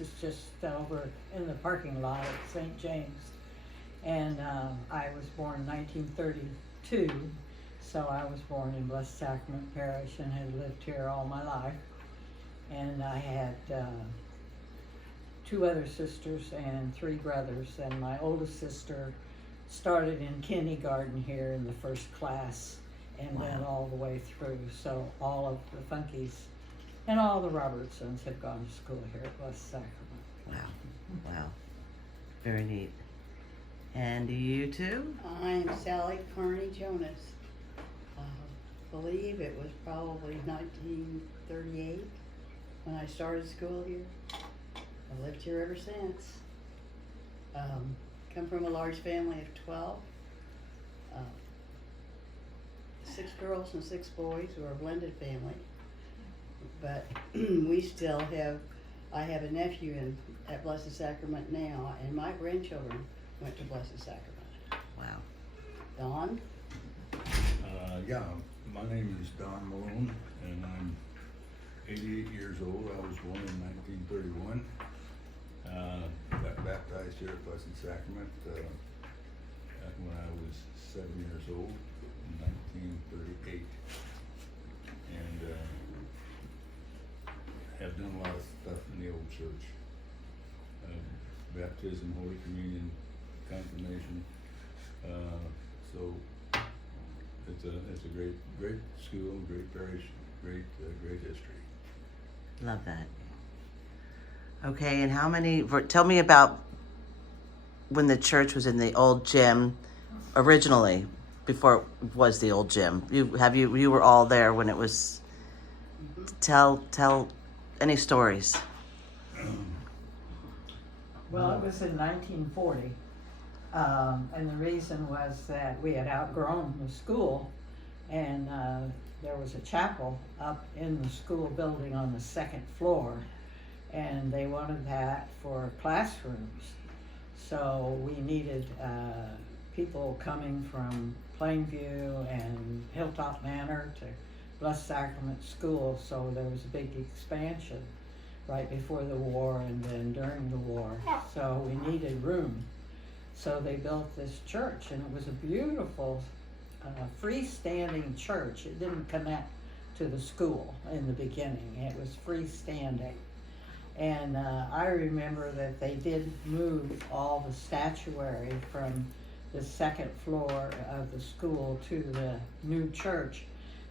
is just over in the parking lot at St. James. And I was born in 1932, so I was born in Blessed Sacrament Parish and had lived here all my life. And I had 2 other sisters and 3 brothers, and my oldest sister started in kindergarten here in the first class and went all the way through. So all of the Funkies and all the Robertsons have gone to school here at Blessed Sacrament. Wow. Wow. Very neat. And you too? I'm Sally Carney Jonas. I believe it was probably 1938 when I started school here. I've lived here ever since. Come from a large family of 12. 6 girls and 6 boys. We're a blended family. But we still have, I have a nephew at Blessed Sacrament now, and my grandchildren went to Blessed Sacrament. Wow. Don? Yeah, my name is Don Malone, and I'm 88 years old. I was born in 1931. Got baptized here at Blessed Sacrament back when I was 7 years old in 1938. And have done a lot of stuff in the old church. Baptism, Holy Communion, confirmation. So it's a great school, great parish, great history. Love that. Okay, and how many, tell me about when the church was in the old gym originally, before it was the old gym. You were all there when it was, tell any stories. Well, it was in 1940, and the reason was that we had outgrown the school, and there was a chapel up in the school building on the 2nd floor, and they wanted that for classrooms. So we needed people coming from Plainview and Hilltop Manor to Blessed Sacrament School, so there was a big expansion right before the war and then during the war. So we needed room. So they built this church, and it was a beautiful freestanding church. It didn't connect to the school in the beginning. It was freestanding. And I remember that they did move all the statuary from the 2nd floor of the school to the new church,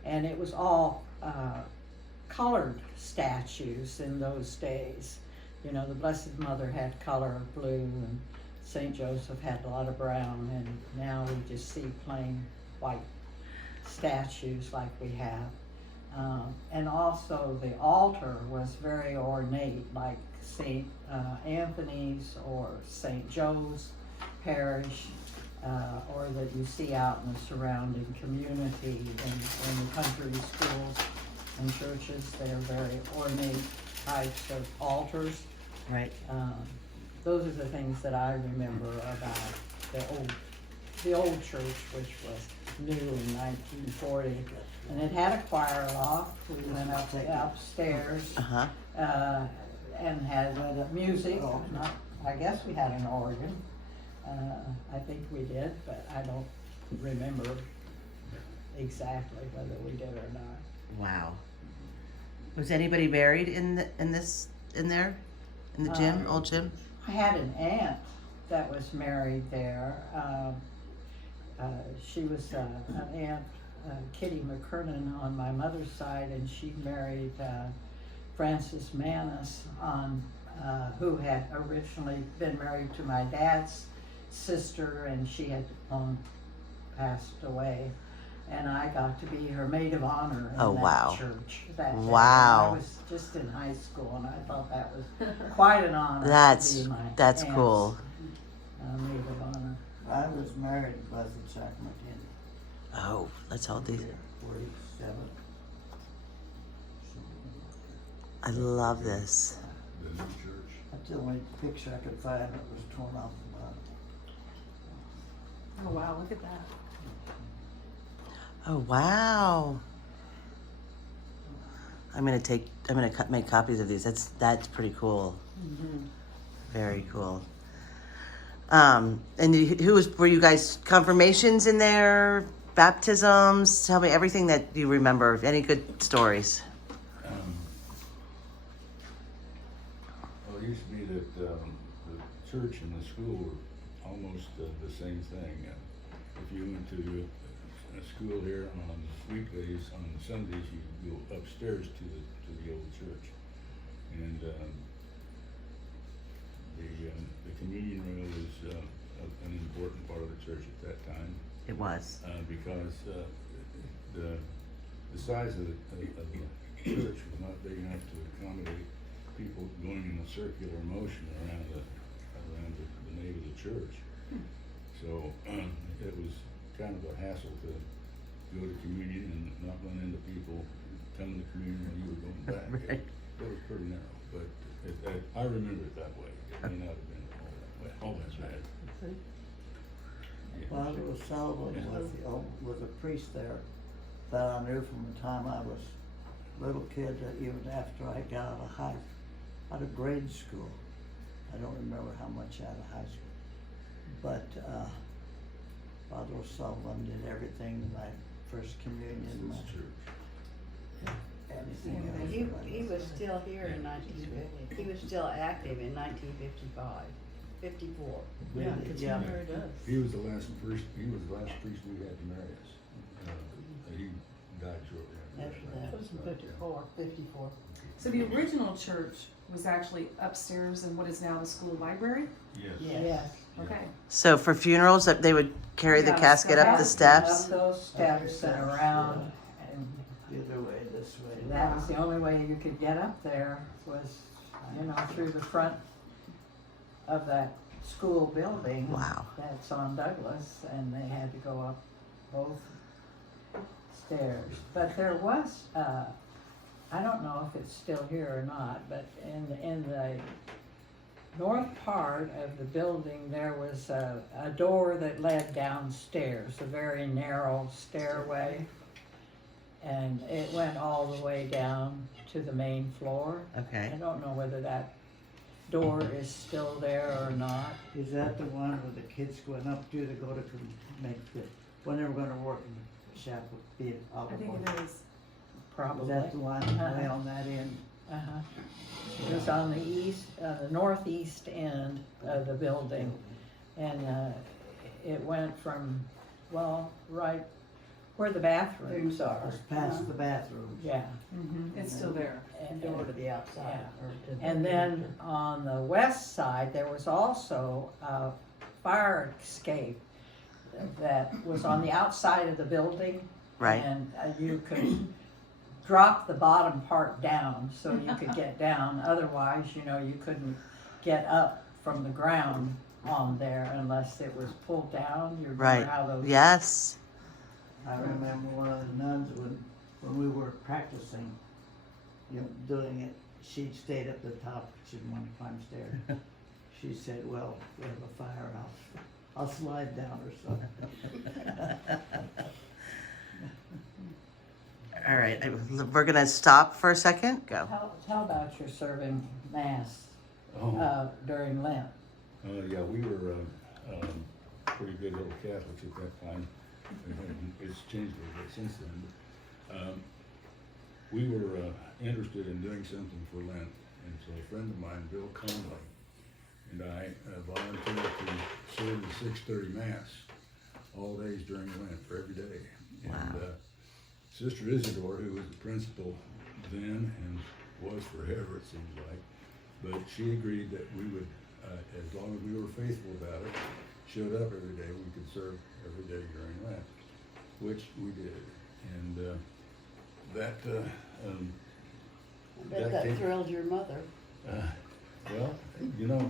and it was all colored statues in those days. You know, the Blessed Mother had color of blue, and St. Joseph had a lot of brown, and now we just see plain white statues like we have. And also the altar was very ornate, like St. Anthony's or St. Joe's Parish, or that you see out in the surrounding community in the country schools and churches. They're very ornate types of altars. Right. Those are the things that I remember about the old church, which was new in 1940. And it had a choir loft. We went upstairs and had music. I guess we had an organ. I think we did, but I don't remember exactly whether we did or not. Wow. Was anybody buried in there, in the gym, old gym? I had an aunt that was married there. She was an aunt, Kitty McKernan, on my mother's side, and she married Francis Manus, who had originally been married to my dad's sister, and she had long passed away. And I got to be her maid of honor in that church that day. Wow. I was just in high school, and I thought that was quite an honor. That's to be my that's aunt's, cool. Maid of honor. I was married at Blessed Sacrament in Oh, let's all do. 47. I love this. The new church. That's the only picture I could find that was torn off the bottom. Oh wow, look at that. Oh wow. I'm gonna make copies of these. That's pretty cool. Very cool. And were you guys confirmations in there? Baptisms? Tell me everything that you remember. Any good stories? Well, it used to be that the church and the school were almost the same thing. If you went to a school here on weekdays, on Sundays, you go upstairs to the old church. And the communion room was an important part of the church at that time. It was. Because the size of the church was not big enough to accommodate people going in a circular motion around the nave of the church. So it was kind of a hassle to go to communion and not run into people coming to communion when you were going back. Right. It was pretty narrow, but I remember it that way. It may not have been all that bad. Yeah. Father Sullivan was a priest there that I knew from the time I was a little kid, even after I got out of grade school. I don't remember how much out of high school. But Father Sullivan did everything, my first communion, my It's church. anything He else. was still here in 1950. He was still active in 1955, 54. Yeah, Really, because yeah. he never does. He was the last priest. He was the last priest we had to marry us. He died shortly After that. It was in 54. 54. So the original church was actually upstairs in what is now the school library? Yes. Yes. Yes. Okay. So for funerals, that they would carry the Yeah, casket so up the that's- steps. Up those steps and around, and The other way, this way. that was the only way you could get up there was, through the front of that school building. Wow. That's on Douglas, and they had to go up both stairs. But there was, I don't know if it's still here or not, but in the north part of the building, there was a door that led downstairs, a very narrow stairway. And it went all the way down to the main floor. Okay. I don't know whether that door is still there or not. Is that the one where the kids went up to go to make the, when they were gonna work in the chapel, be it I think Oliver? it is. Is Probably. that the one way on that end? Uh-huh. It was on the northeast end of the building. And it went from, right where the bathrooms are. Just past the bathrooms. Yeah. It's still there. And- Door to the outside. or to the- And then on the west side, there was also a fire escape that was on the outside of the building. Right. And you could drop the bottom part down so you could get down. Otherwise, you couldn't get up from the ground on there unless it was pulled down. You remember Right. how those? Yes. I remember one of the nuns when we were practicing, doing it, she stayed up the top, she didn't want to climb stairs. She said, well, we have a fire, I'll slide down or something. All right. We're gonna stop for a second. Go. Tell about your serving mass during Lent. Yeah, we were pretty good little Catholics at that time. It's changed a little bit since then. We were interested in doing something for Lent, and so a friend of mine, Bill Conley, and I volunteered to serve the 6:30 Mass all days during Lent for every day. And Wow. Sister Isidore, who was the principal then and was forever, it seems like, but she agreed that we would, as long as we were faithful about it, showed up every day, we could serve every day during Lent, which we did. And I bet that came- thrilled your mother. well,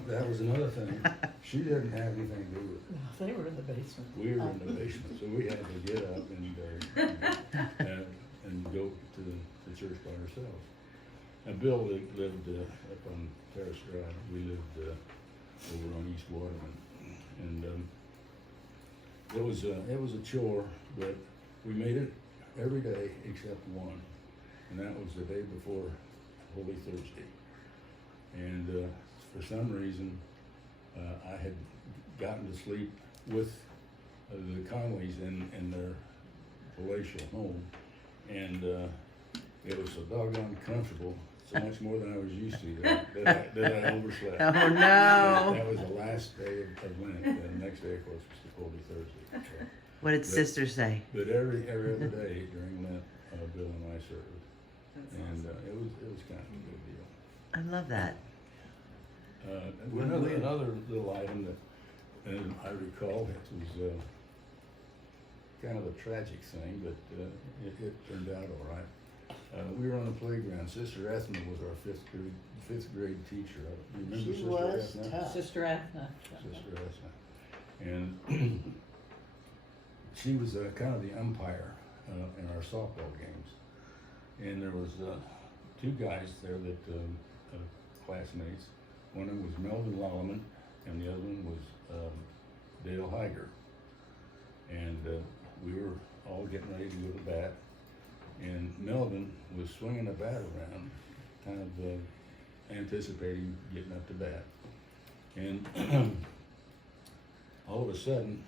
that was another thing. She didn't have anything to do with it. They were in the basement. We were in the basement, so we had to get up and go to the church by ourselves. And Bill lived up on Terrace Drive. We lived over on East Waterman, and it was a chore, but we made it every day except one, and that was the day before Holy Thursday. And for some reason, I had gotten to sleep with the Conleys in their palatial home, and it was so doggone comfortable, so much more than I was used to, that I overslept. Oh, no. That was the last day of Lent. The next day, of course, was the Holy Thursday. So, What did sister say? but every other day during Lent, Bill and I served, and it was kind of a good deal. I love that. Another little item that I recall, it was kind of a tragic thing, but it turned out all right. We were on the playground. Sister Ethna was our fifth grade teacher. You remember She Sister was Ethna? tough. Sister Ethna. Sister Ethna. And she was kind of the umpire in our softball games. And there was two guys there that classmates. One of them was Melvin Lolliman, and the other one was Dale Heiger. And we were all getting ready to go to bat, and Melvin was swinging a bat around, kind of anticipating getting up to bat. And all of a sudden,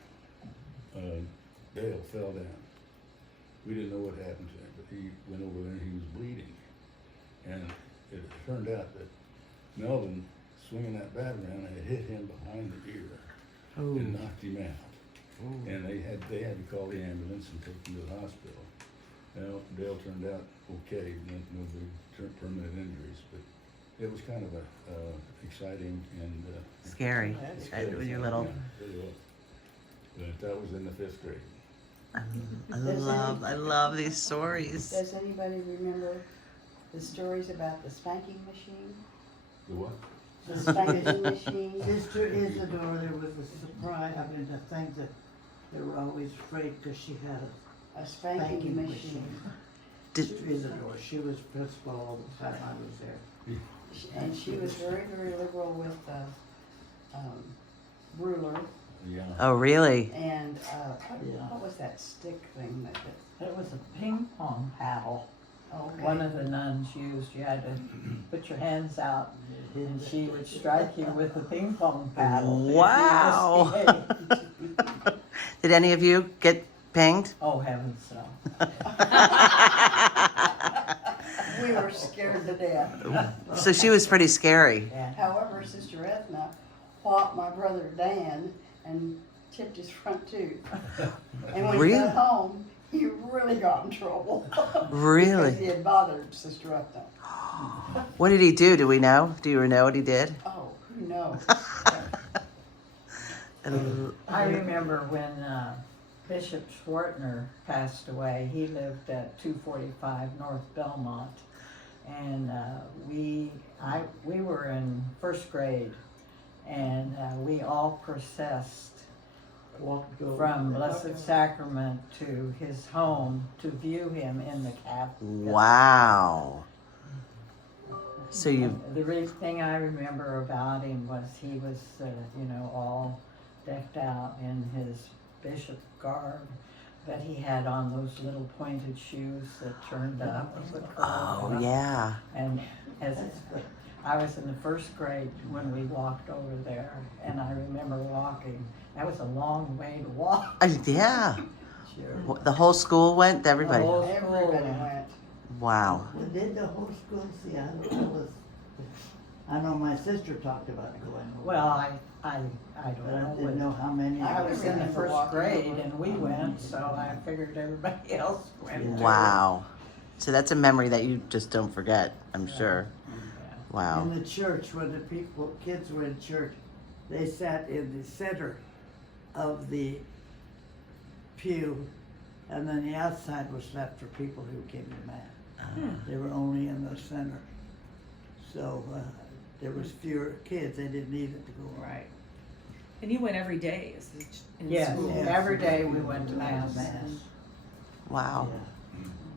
Dale fell down. We didn't know what happened to him, but he went over there and he was bleeding. And it turned out that Melvin, swinging that bat around, had hit him behind the ear and knocked him out. And they had to call the ambulance and take him to the hospital. Now, Dale turned out okay, no big permanent injuries, but it was kind of a exciting and Scary. That's When you're little. Yeah, it was. But that was in the 5th grade. I love these stories. Does anybody remember the stories about the spanking machine? The what? The spanking machine? Sister Isadore, there was a surprise, I mean, the thing that they were always afraid because she had A a spanking spanking machine. machine. Did- Sister Isadore, she was principal all the time I was there. And she was very, very liberal with ruler Yeah. Oh, really? and Yeah. what was that stick thing that? It was a ping pong paddle. Okay. One of the nuns used. You had to put your hands out, and she would strike you with the ping pong paddle. if you Wow. misbehaved. Did any of you get pinged? Oh, heavens no. We were scared to death. So she was pretty scary. Yeah. However, Sister Ethna whopped my brother Dan and chipped his front tooth. And when he Really? got home, he really got in trouble. Really? Because he had bothered Sister Ethna. What did he do? Do we know? Do you know what he did? Oh, who knows? I remember when Bishop Schwartner passed away. He lived at 245 North Belmont, and we were in 1st grade, and we all processed from Blessed Sacrament to his home to view him in the Capitol. Wow. So you, The real thing I remember about him was he was, all decked out in his bishop garb, but he had on those little pointed shoes that turned up. oh yeah. And I was in the 1st grade when we walked over there, and I remember walking. That was a long way to walk. Yeah. Sure. The whole school went? Everybody? The whole Everybody went. Wow. Well, did the whole school see? I know my sister talked about going. Well, I don't But I didn't know. know how many. I was in the remember 1st walking grade over. and we went, so I figured everybody else went too. Wow. So that's a memory that you just don't forget, I'm sure. Yeah. Wow. In the church, when the kids were in church, they sat in the center of the pew, and then the outside was left for people who came to mass. They were only in the center. So there was fewer kids. They didn't need it to go. Right. And you went every day in Yes, school. Yeah. every day we went to mass. Wow. Yeah.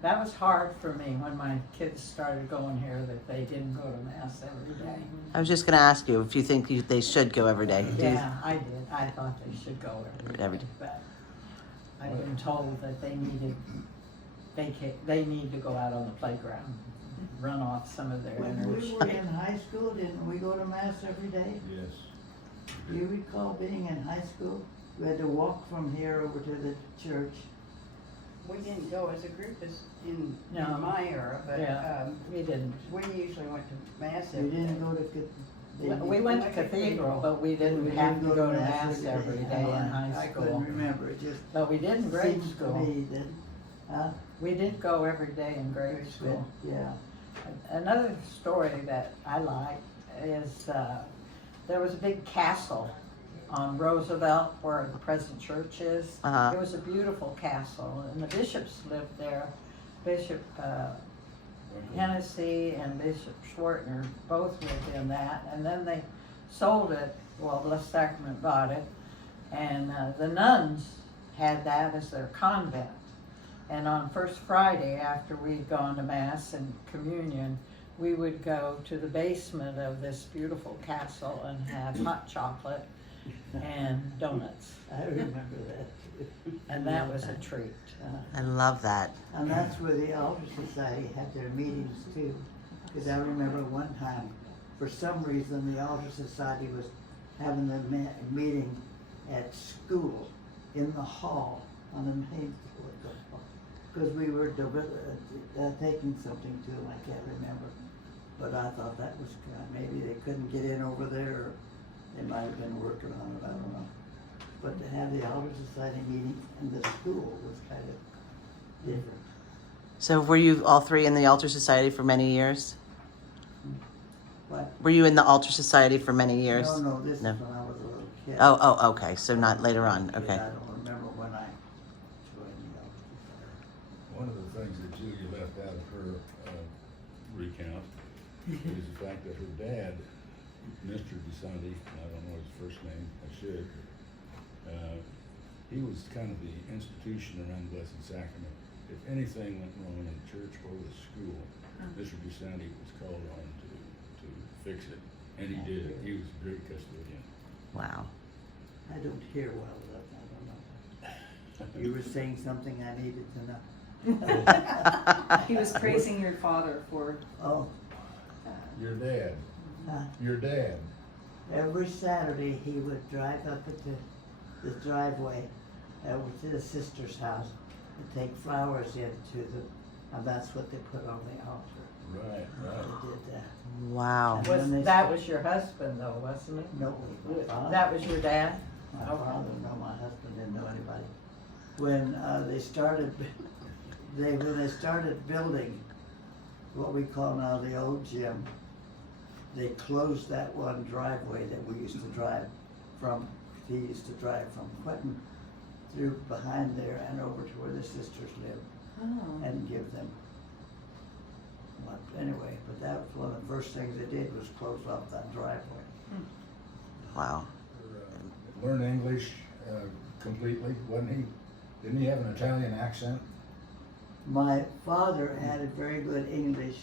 That was hard for me when my kids started going here, that they didn't go to mass every day. I was just going to ask you if you think they should go every day. Do you- Yeah, I did. I thought they should go every day, but I've been told that they need to go out on the playground. run off some of their When we energy. were in high school, didn't we go to mass every day? Yes. Do you recall being in high school? We had to walk from here over to the church. We didn't go as a group as in No. my era, but, Yeah. We didn't. we usually went to mass We every day. didn't go to. We went to cathedral, but we didn't have to go to mass every day in high I school. couldn't remember, it just But we did in grade seems to school. me that, We did go every day in grade school. yeah. Another story that I like is, there was a big castle on Roosevelt where the present church is. Uh-huh. It was a beautiful castle, and the bishops lived there. Bishop Hennessy and Bishop Schwartner both lived in that, and then they sold it, well, Blessed Sacrament bought it, and the nuns had that as their convent. And on First Friday, after we'd gone to Mass and communion, we would go to the basement of this beautiful castle and have hot chocolate and donuts, I remember that. and that was a treat. I love that. And that's where the Altar Society had their meetings too. Because I remember one time, for some reason, the Altar Society was having a meeting at school in the hall on the main floor. Because we were taking something to them, I can't remember. But I thought that was kind, maybe they couldn't get in over there, or they might have been working on it, I don't know. But to have the Altar Society meeting in the school was kind of different. So were you all three in the Altar Society for many years? But, Were you in the Altar Society for many years? no, this is No. when I was a little kid. Oh, okay. So not later on. Yeah, Okay. I don't remember when I joined the Altar Society. One of the things that Julia left out of her recount is the fact that her dad, Mr. DeSanti, I don't know his first name, I should, he was kind of the institution around Blessed Sacrament. If anything went wrong in the church or the school, Mr. DeSanti was called on to fix it, and he did. He was a great custodian. Wow. I don't hear well enough, I don't know. You were saying something I needed to know. He was praising your father for, Oh, Your dad, uh, your dad. every Saturday he would drive up into the driveway over to his sister's house and take flowers into the, and that's what they put on the altar. Right, They right. did that. Wow. And then they That st- was your husband though, wasn't it? No, it was my father. That was your dad? My father, no, my husband didn't know anybody. When they started, when they started building what we call now the old gym, they closed that one driveway that we used to drive from. He used to drive from Quentin through behind there and over to where the sisters lived oh, and give them. But anyway, but that was one of the first things they did was close off that driveway. Wow. Learn English completely, wasn't he? Didn't he have an Italian accent? My father had a very good English,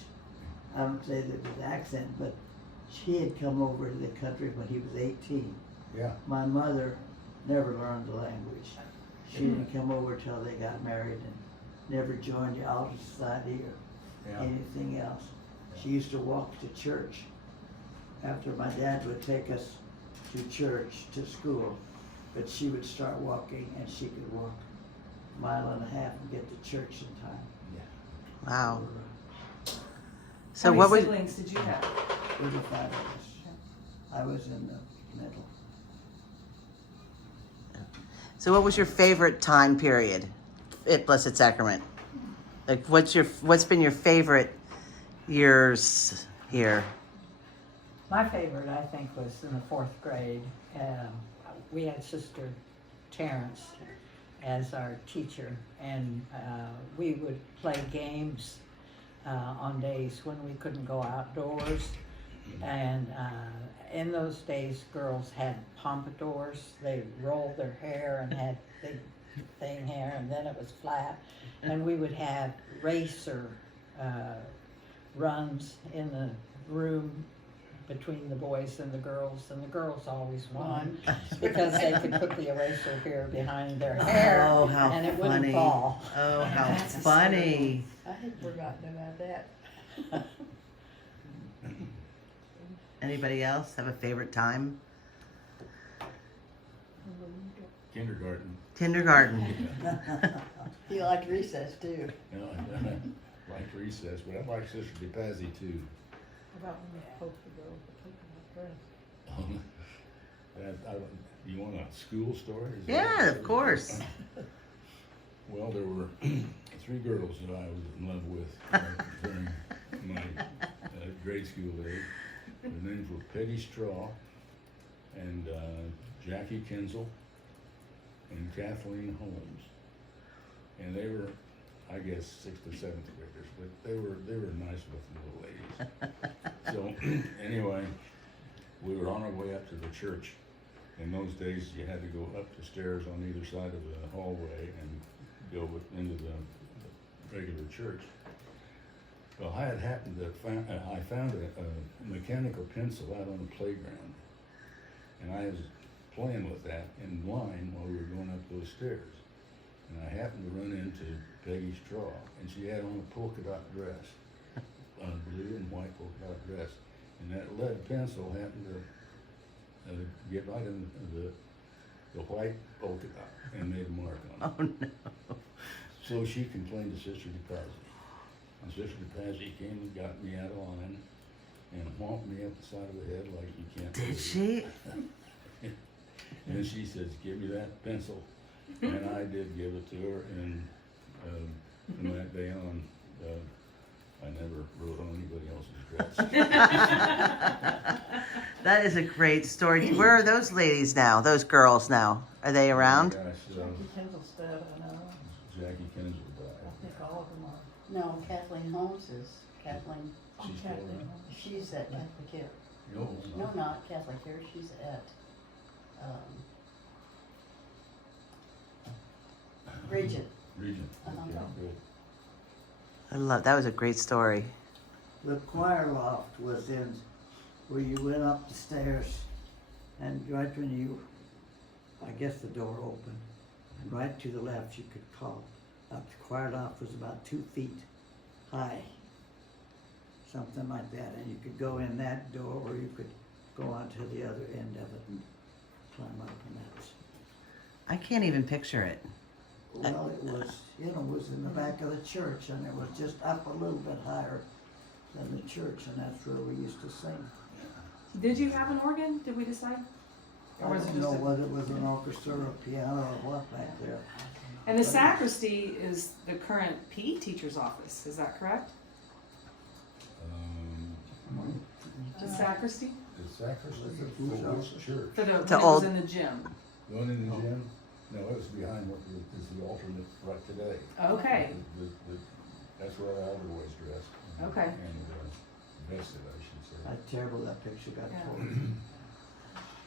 I don't say that with accent, but he had come over to the country when he was 18. Yeah. My mother never learned the language. She didn't come over till they got married and never joined the Altar Society or Yeah. anything else. She used to walk to church after my dad would take us to church, to school, but she would start walking and she could walk a mile and a half and get to church in time. Wow. how So many what was siblings did you have? There were 5 of us. I was in the middle. your favorite time period at Blessed Sacrament? Like what's been your favorite years here? My favorite, I think, was in the 4th grade. We had Sister Terrence as our teacher, and we would play games on days when we couldn't go outdoors. And in those days, girls had pompadours. They rolled their hair and had big thing hair, and then it was flat. And we would have racer runs in the room between the boys and the girls always won because they could put the eraser here behind their hair Oh, how and it funny. wouldn't fall. Oh, how That's funny. I had forgotten about that. Anybody else have a favorite time? Kindergarten. Kindergarten. He liked recess too. No, I liked recess, but I like Sister DePazzi too. About when you're supposed to go for taking that dress. You want a school story? Is that- Yeah, of course. Well, there were 3 girls that I was in love with during my grade school days. Their names were Peggy Straw and Jackie Kinzel and Kathleen Holmes. And they were, I guess, 6th or 7th graders, but they were nice looking little ladies. So anyway, we were on our way up to the church. In those days, you had to go up the stairs on either side of the hallway and go into the regular church. Well, I had happened to I found a mechanical pencil out on the playground, and I was playing with that in line while we were going up those stairs. And I happened to run into Peggy Straw, and she had on a polka dot dress, a blue and white polka dot dress, and that lead pencil happened to get right in the white polka dot and made a mark on it. Oh no. So she complained to Sister DePazzi. And Sister DePazzi came and got me out of line and whomped me up the side of the head like you can't Did believe. she? And she says, "Give me that pencil." And I did give it to her, and from that day on, I never wrote on anybody else's dress. That is a great story. Where are those ladies now? Those girls now? Are they around? Gosh, Jackie Kinselstead, I know. Jackie Kinzel I died. think all of them are. No, Kathleen Holmes is, Kathleen, She's still Kathy. around? she's at Catholic Care. No, not Catholic Care, she's at, Regent. Regent. Uh-huh. Okay, good. I love that. Was a great story. The choir loft was in where you went up the stairs, and right when you, I guess the door opened, and right to the left you could call up. The choir loft was about 2 feet high, something like that, and you could go in that door, or you could go on to the other end of it and climb up, and that's. I can't even picture it. Well, it was, it was in the back of the church, and it was just up a little bit higher than the church, and that's where we used to sing. Did you have an organ? Did we decide? I Or was it don't just know a- whether it was an orchestra or a piano or what back there. And the sacristy is the current PE teacher's office. Is that correct? The sacristy The sacristy Was it for whose which church? for the when The it was old- in the gym. The one in the gym? No, it was behind what is the alternate right today. Okay. That's where the elder was dressed. Okay. And vested, I should say. How terrible that picture got Yeah. torn.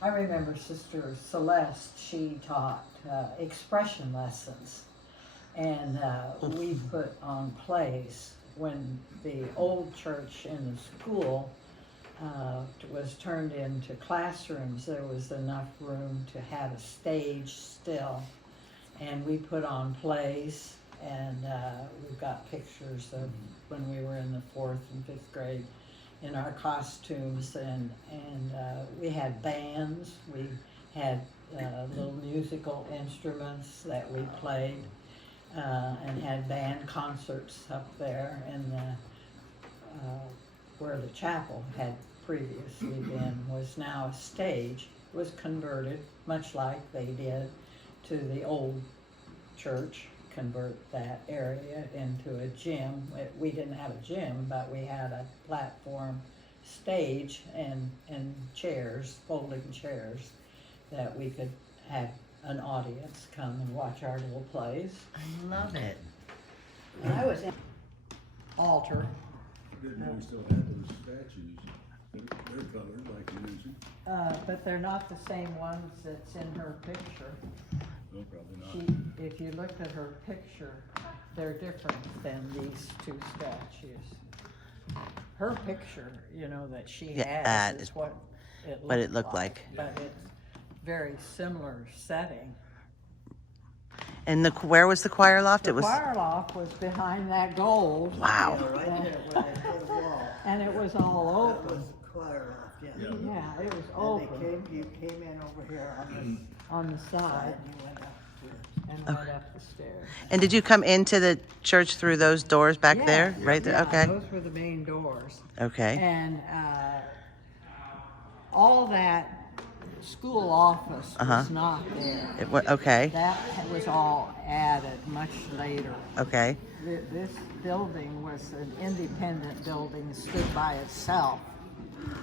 I remember Sister Celeste, she taught expression lessons. And we put on plays when the old church in the school was turned into classrooms. There was enough room to have a stage still. And we put on plays, and we've got pictures of when we were in the 4th and 5th grade in our costumes, and we had bands, we had little musical instruments that we played, and had band concerts up there in the where the chapel had previously been was now a stage. It was converted, much like they did to the old church, convert that area into a gym. We didn't have a gym, but we had a platform stage and chairs, folding chairs, that we could have an audience come and watch our little plays. I love it. And I was in Altar. I didn't know we still had those statues. They're colored, like you mentioned. But they're not the same ones that's in her picture. No, probably She, not. if you looked at her picture, they're different than these 2 statues. Her picture, that she Yeah, has that is is what it what it looked like. But it's very similar setting. And where was the choir loft? The It was. choir loft was behind that gold. Wow. Yeah, right there where they hit the wall. And it was all That open. was the choir loft, Yeah. Yeah, it was And open you came in over here on the side side and you went upstairs. and went up the stairs. And did you come into the church through those doors back there? Yeah, Right there? yeah, Okay. those were the main doors. Okay. And all that school office was not there. Okay. That was all added much later. Okay. This building was an independent building, stood by itself.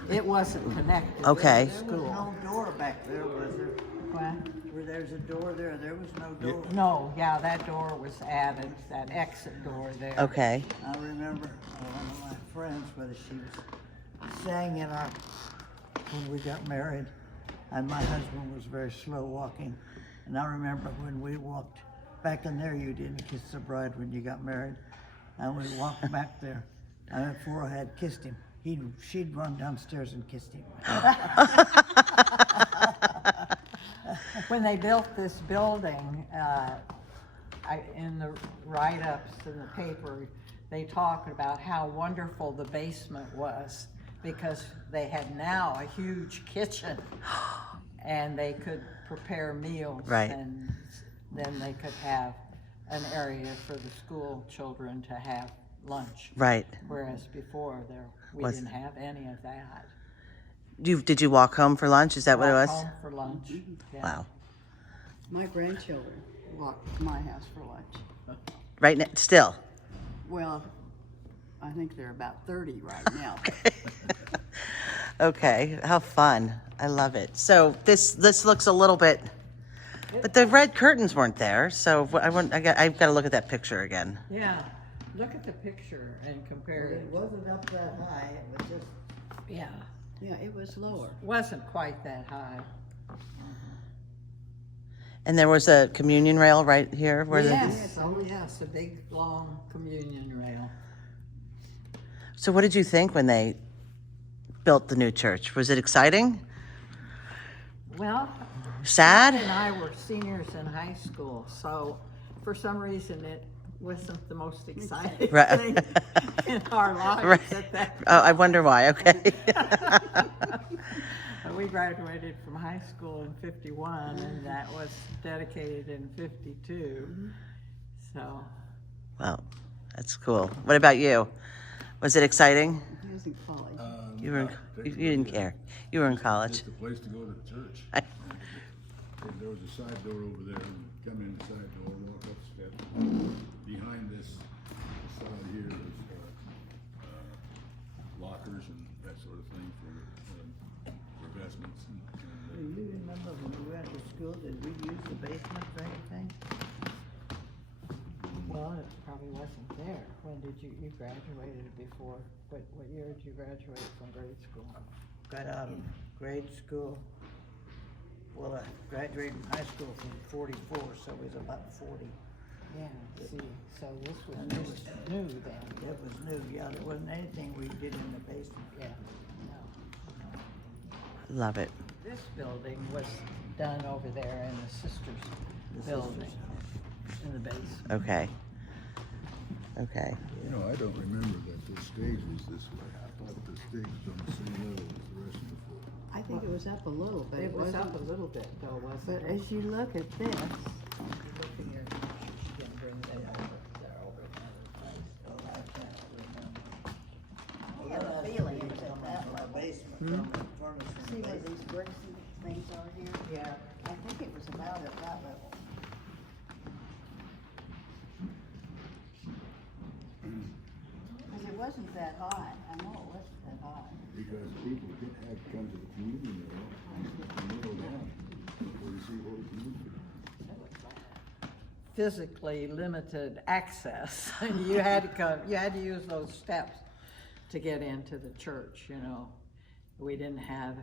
It wasn't connected Okay. to the There was school. no door back there, was there? What? Where there's a door there was no door. No, yeah, that door was added, that exit door there. Okay. I remember one of my friends, whether she was sang in our, when we got married, and my husband was very slow walking. And I remember when we walked back in there, you didn't kiss the bride when you got married. And we walked back there, and before I had kissed him, she'd run downstairs and kissed him. When they built this building, in the write-ups in the paper, they talked about how wonderful the basement was because they had now a huge kitchen and they could prepare meals. Right. And then they could have an area for the school children to have lunch. Right. Whereas before we Was- didn't have any of that. Did you walk home for lunch? Is that what it was? Walk home for lunch. Yeah. Wow. My grandchildren walk to my house for lunch. Right now, still. Well, I think they're about 30 right now. Okay. How fun. I love it. So this looks a little bit, but the red curtains weren't there. So I've got to look at that picture again. Yeah, look at the picture and compare It it. wasn't up that high, it was just, Yeah, Yeah, it was lower. wasn't quite that high. And there was a communion rail right here where Yes, oh yes, a big, long communion rail. So what did you think when they built the new church? Was it exciting? Well, Sad? and I were seniors in high school, so for some reason it wasn't the most exciting Right. thing in our lives Right. at that Oh, I wonder why. Okay. We graduated from high school in 51 and that was dedicated in 52. So, Well, that's cool. What about you? Was it exciting? He was in college. You were in, you didn't care. You were in college. It's the place to go to church. I- And there was a side door over there, and come in the side door, walk up the steps. Behind this side here is lockers and that sort of thing for investments. do you remember when we went to school, did we use the basement for anything? well, it probably wasn't there. When did you graduated before? What year did you graduate from grade school? Got out of grade school. Well, I graduated from high school from 44, so it was about 40. Yeah, see, so this was And it was- just new then. It was new, yeah, there wasn't anything we did in the basement. Yeah, no. Love it. This building was done over there in the sisters' The building, sisters' in the basement. Okay. Okay. You know, I don't remember that the stage was this way. I thought the stage was on the same level as the rest of the floor. I think it was up a little, but It was up a wasn't. little bit though, wasn't But it? as you look at this, Look in your, you can bring that over, there over Oh, I can't remember. I have a feeling it was at that My level. basement, from the furnace in See the where basement. these bricks and things are here? Yeah. I think it was about at that level. Because it wasn't that high. I know it wasn't that high. Because people had to come to the communion rail and kneel down before you see Holy Communion. Physically limited access. You had to come, you had to use those steps to get into the church, you know. We didn't have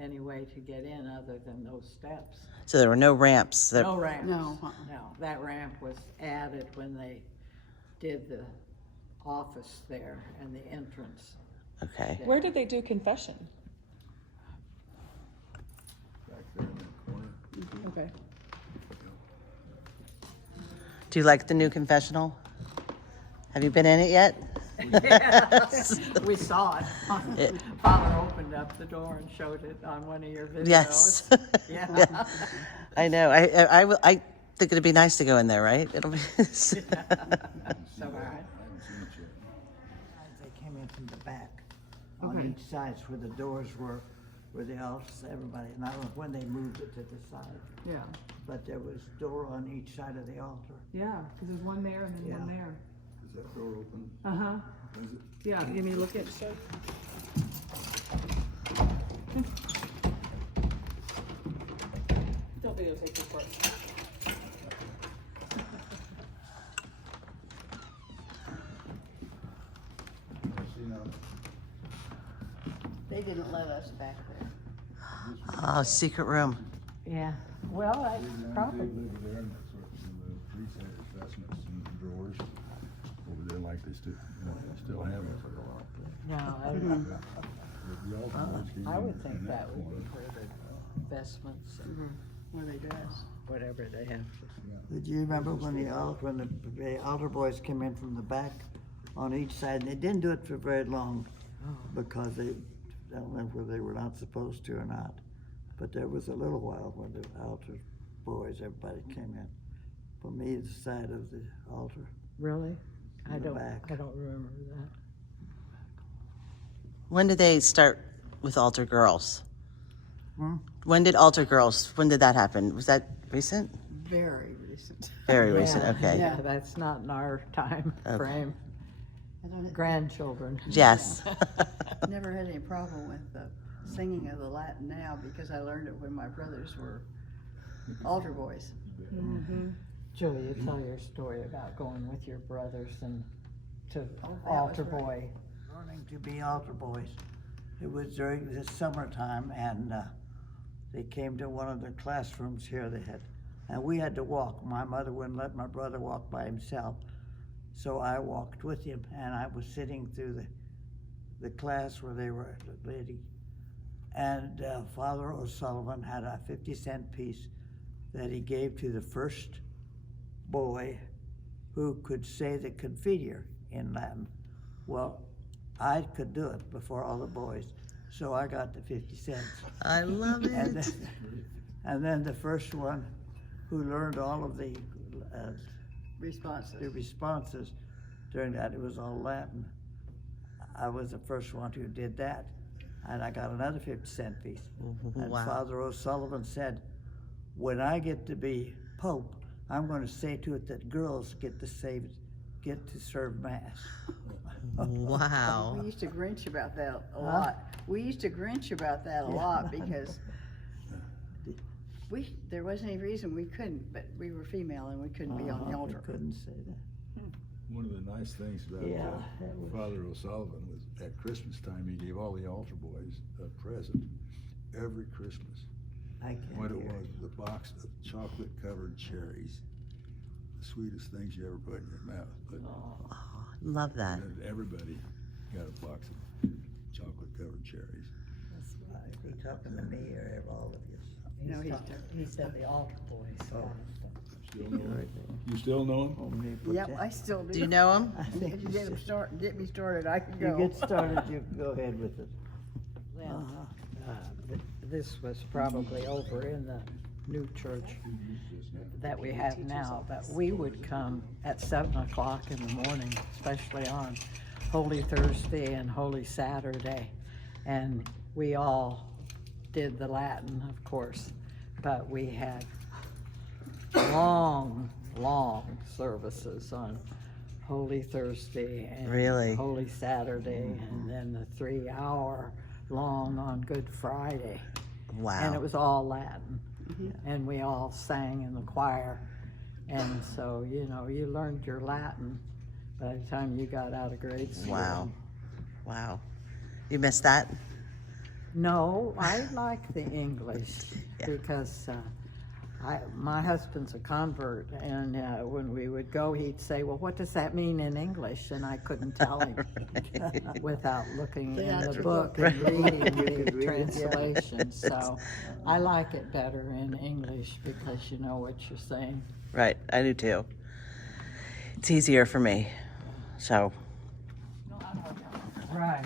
any way to get in other than those steps. So there were no ramps. No ramps. No. No, that ramp was added when they did the office there and the entrance. Okay. Where did they do confession? Back there in that corner. Okay. Do you like the new confessional? Have you been in it yet? Yes, we saw it. It- Father opened opened up the door and showed it on one of your videos. Yes. Yeah. I know. I think it'd be nice to go in there, right? It'll be. So, all right. I haven't seen it yet. They came in from the back, on Okay. each side where the doors were, where the altars, everybody, and I don't know when they moved it to the side, Yeah. but there was door on each side of the altar. Yeah, because there's one there and then one Yeah. there. Is that door open? Uh-huh. Is it? Yeah, you need to look at. Don't videotape this part. I see now. They didn't let us back there. Oh, secret room. Yeah, well, I There's an probably, table over there, and that's where the priests had their vestments and drawers over there like this too. You know, they still have it. no, The altar boys came I in would think in that would corner. be for the vestments and Where they dress. whatever they have. Did you remember when the altar boys came in from the back on each side, and they didn't do it for very long because they, I don't know whether they were not supposed to or not, but there was a little while when the altar boys, everybody came in from either side of the altar. Really? I In the don't, back. I don't remember that. When did they start with altar girls? Hmm? When did altar girls? When did that happen? Was that recent? Very recent. Very recent. Yeah, Okay. Yeah, that's not in our time Okay. frame. I don't, Grandchildren. Yes. never had any problem with the singing of the Latin now because I learned it when my brothers were altar boys. Julia, tell your story about going with your brothers and to that altar was right. boy. Learning to be altar boys. It was during the summertime, and they came to one of the classrooms here. And we had to walk. My mother wouldn't let my brother walk by himself, so I walked with him, and I was sitting through the class where they were leading. And Father O'Sullivan had a 50-cent piece that he gave to the first boy who could say the Confiteor in Latin. Well, I could do it before all the boys, so I got the 50 cents. I love And it. then, and then the first one who learned all of the Responses. responses during that, it was all Latin. I was the first one who did that, and I got another 50-cent piece. And Wow. Father O'Sullivan said, when I get to be Pope, I'm going to say to it that girls get to serve Mass. Wow. We used to grinch about that a lot. We used to grinch about that a lot because there wasn't any reason we couldn't, but we were female and we couldn't be on the We altar. couldn't say that. One of the nice things about Yeah, that was- Father O'Sullivan was at Christmas time, he gave all the altar boys a present every Christmas. I can't What it hear. was a box of chocolate-covered cherries. The sweetest things you ever put in your mouth. But Love that. everybody got a box of chocolate-covered cherries. Is he talking to me or all of you? No, He said the altar boys. Oh. Still know him? You still know him? Yep, I still do. Do you know him? I If think you get me started, I can you go. get started, you can go ahead with it. This was probably over in the new church that we have now, but we would come at 7 o'clock in the morning, especially on Holy Thursday and Holy Saturday. And we all did the Latin, of course, but we had long services on Holy Thursday and Really? Holy Saturday, and then the 3-hour long on Good Friday. Wow. And it was all Latin. And we all sang in the choir. And so, you know, you learned your Latin by the time you got out of grade school. Wow. Wow. You missed that? No, I like the English Yeah. because my husband's a convert, and when we would go, he'd say, well, what does that mean in English? And I couldn't tell him without looking in the book and reading the translation. So I like it better in English because you know what you're saying. Right. I do too. It's easier for me. So, Right.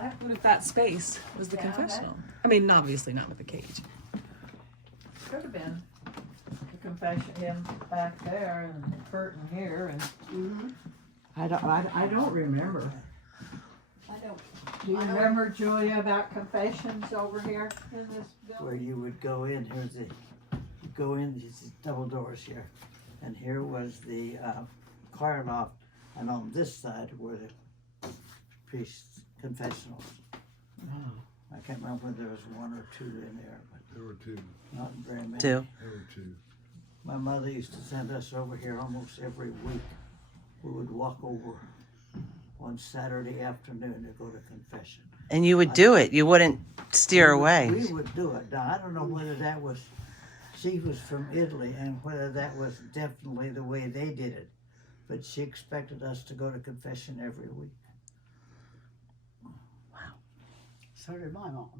that What if that space was the Yeah, confessional? I mean, obviously not with the cage. could have been the confession, him back there and the curtain here, and Mm-hmm. I don't remember. I don't, Do you I don't- remember, Julia, about confessions over here in this Where building? you would go in, here's the, you go in, these double doors here. And here was the choir loft, and on this side were the priests' confessionals. I can't remember whether there was one or two in there, but There were two. not very many. Two. There were two. My mother used to send us over here almost every week. We would walk over on Saturday afternoon to go to confession. And you would do it. You wouldn't steer away. We would do it. Now, I don't know whether that was, she was from Italy, and whether that was definitely the way they did it. But she expected us to go to confession every week. so did my mom.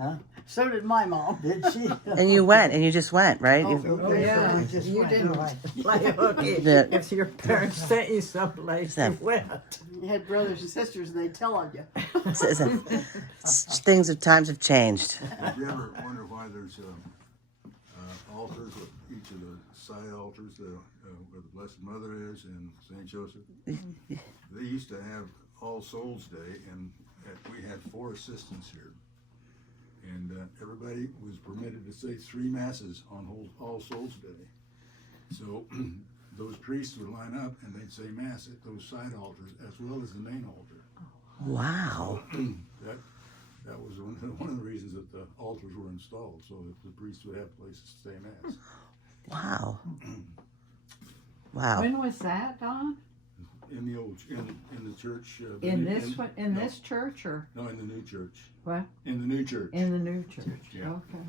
Huh? So did my mom. Did she? And you went, and you just went, right? Oh, You- Okay, yeah. so we just You went, didn't. all right. Like, okay, Yeah. if your parents sent you someplace, you went. You had brothers and sisters, and they'd tell on you. Things of times have changed. Did you ever wonder why there's altars with each of the side altars where the Blessed Mother is and Saint Joseph? They used to have All Souls Day, and we had 4 assistants here. And everybody was permitted to say 3 masses on All Souls Day. So those priests would line up and they'd say mass at those side altars as well as the main altar. Wow. That was one of the reasons that the altars were installed, so that the priests would have places to say mass. Wow. Wow. When was that, Don? In the church. In this one, in no, this church, or No, in the new church. what? In the new church. In the new church, Yeah. okay.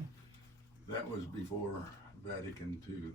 That was before Vatican II.